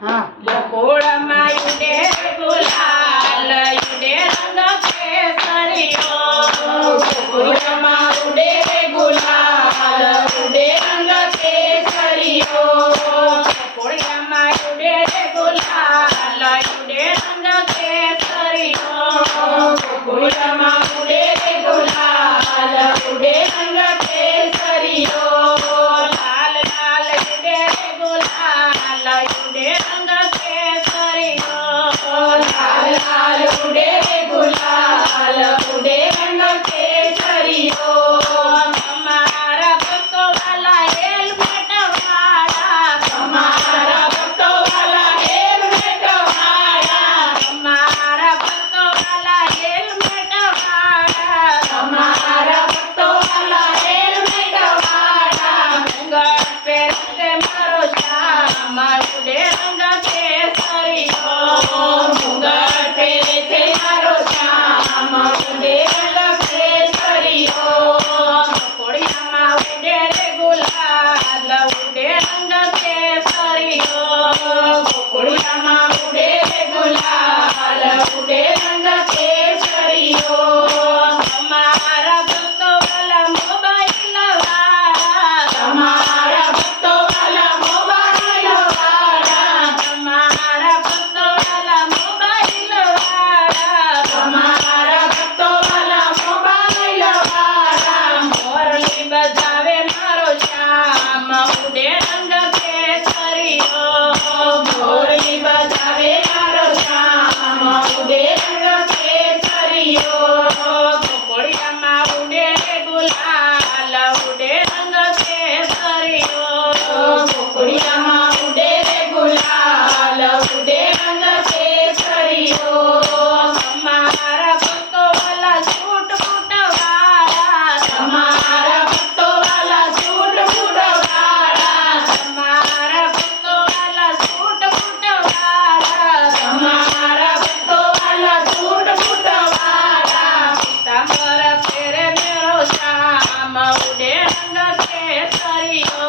હા. બપોળા માયને બોલાલય Dios. ಸರಿಯೋ